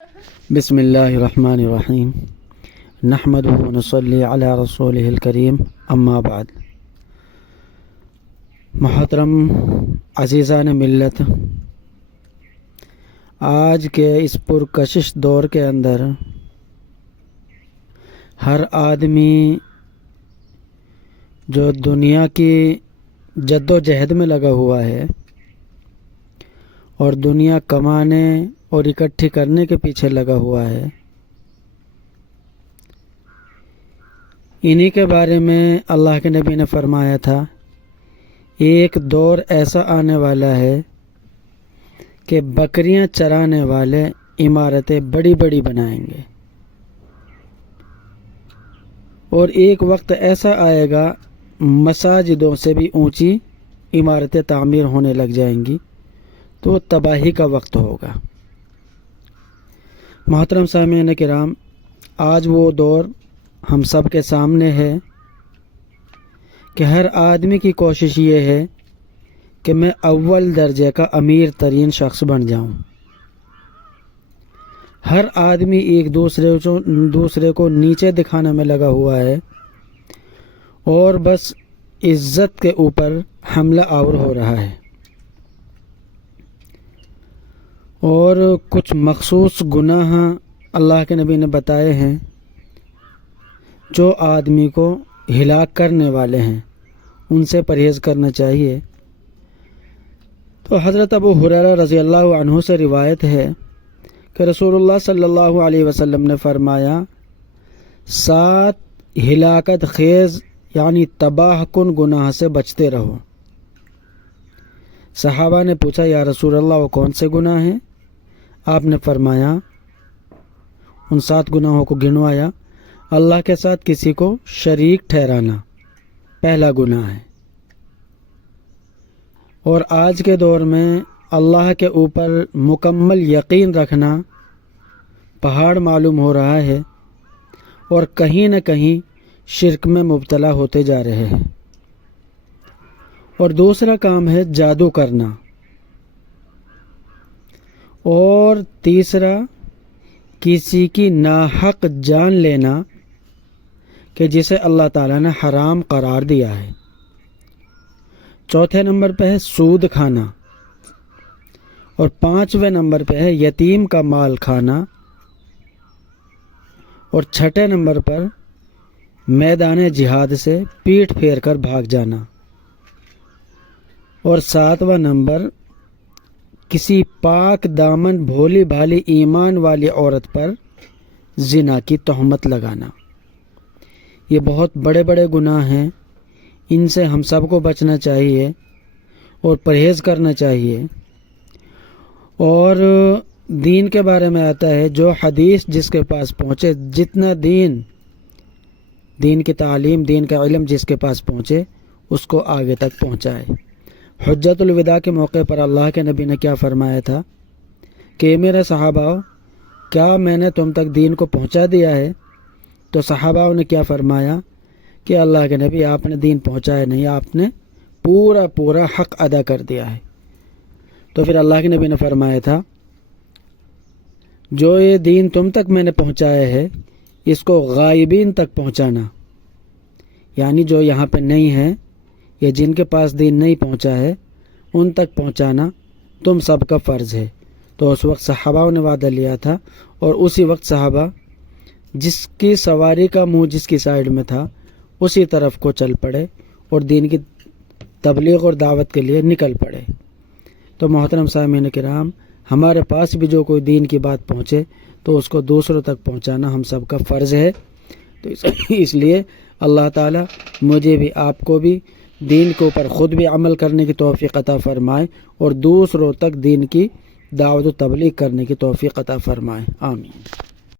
بسم اللہ الرحمن الرحیم نحمدہ ونصلی علی رسولہ الکریم اما بعد۔ محترم عزیزان ملت، آج کے اس پرکشش دور کے اندر ہر آدمی جو دنیا کی جد و جہد میں لگا ہوا ہے اور دنیا کمانے اور اکٹھی کرنے کے پیچھے لگا ہوا ہے، انہی کے بارے میں اللہ کے نبی نے فرمایا تھا، ایک دور ایسا آنے والا ہے کہ بکریاں چرانے والے عمارتیں بڑی بڑی بنائیں گے، اور ایک وقت ایسا آئے گا مساجدوں سے بھی اونچی عمارتیں تعمیر ہونے لگ جائیں گی، تو تباہی کا وقت ہوگا۔ محترم سامعین کرام، آج وہ دور ہم سب کے سامنے ہے کہ ہر آدمی کی کوشش یہ ہے کہ میں اول درجے کا امیر ترین شخص بن جاؤں۔ ہر آدمی ایک دوسرے کو نیچے دکھانے میں لگا ہوا ہے اور بس عزت کے اوپر حملہ آور ہو رہا ہے، اور کچھ مخصوص گناہ اللہ کے نبی نے بتائے ہیں جو آدمی کو ہلاک کرنے والے ہیں، ان سے پرہیز کرنا چاہیے۔ تو حضرت ابو ہریرہ رضی اللہ عنہ سے روایت ہے کہ رسول اللہ صلی اللہ علیہ وسلم نے فرمایا، 7 ہلاکت خیز یعنی تباہ کن گناہ سے بچتے رہو۔ صحابہ نے پوچھا، یا رسول اللہ وہ کون سے گناہ ہیں؟ آپ نے فرمایا، ان 7 گناہوں کو گنوایا۔ اللہ کے ساتھ کسی کو شریک ٹھہرانا پہلا گناہ ہے، اور آج کے دور میں اللہ کے اوپر مکمل یقین رکھنا پہاڑ معلوم ہو رہا ہے، اور کہیں نہ کہیں شرک میں مبتلا ہوتے جا رہے ہیں۔ اور دوسرا کام ہے جادو کرنا، اور تیسرا کسی کی ناحق جان لینا کہ جسے اللہ تعالیٰ نے حرام قرار دیا ہے۔ چوتھے نمبر پہ ہے سود کھانا، اور 5ویں نمبر پہ ہے یتیم کا مال کھانا، اور 6 نمبر پر میدان جہاد سے پیٹھ پھیر کر بھاگ جانا، اور 7واں نمبر کسی پاک دامن بھولی بھالی ایمان والی عورت پر زنا کی تہمت لگانا۔ یہ بہت بڑے بڑے گناہ ہیں، ان سے ہم سب کو بچنا چاہیے اور پرہیز کرنا چاہیے۔ اور دین کے بارے میں آتا ہے، جو حدیث جس کے پاس پہنچے، جتنا دین کی تعلیم، دین کا علم جس کے پاس پہنچے، اس کو آگے تک پہنچائے۔ حجت الوداع کے موقع پر اللہ کے نبی نے کیا فرمایا تھا کہ میرے صحابہ، کیا میں نے تم تک دین کو پہنچا دیا ہے؟ تو صحابہ نے کیا فرمایا کہ اللہ کے نبی، آپ نے دین پہنچایا نہیں، آپ نے پورا حق ادا کر دیا ہے۔ تو پھر اللہ کے نبی نے فرمایا تھا، جو یہ دین تم تک میں نے پہنچایا ہے، اس کو غائبین تک پہنچانا، یعنی جو یہاں پہ نہیں ہے یا جن کے پاس دین نہیں پہنچا ہے، ان تک پہنچانا تم سب کا فرض ہے۔ تو اس وقت صحابہ نے وعدہ لیا تھا، اور اسی وقت صحابہ جس کی سواری کا منہ جس کی سائیڈ میں تھا اسی طرف کو چل پڑے اور دین کی تبلیغ اور دعوت کے لیے نکل پڑے۔ تو محترم سامعین کرام، ہمارے پاس بھی جو کوئی دین کی بات پہنچے تو اس کو دوسروں تک پہنچانا ہم سب کا فرض ہے۔ تو اس لیے اللہ تعالیٰ مجھے بھی، آپ کو بھی دین کے اوپر خود بھی عمل کرنے کی توفیق عطا فرمائے، اور دوسروں تک دین کی دعوت و تبلیغ کرنے کی توفیق عطا فرمائے، آمین۔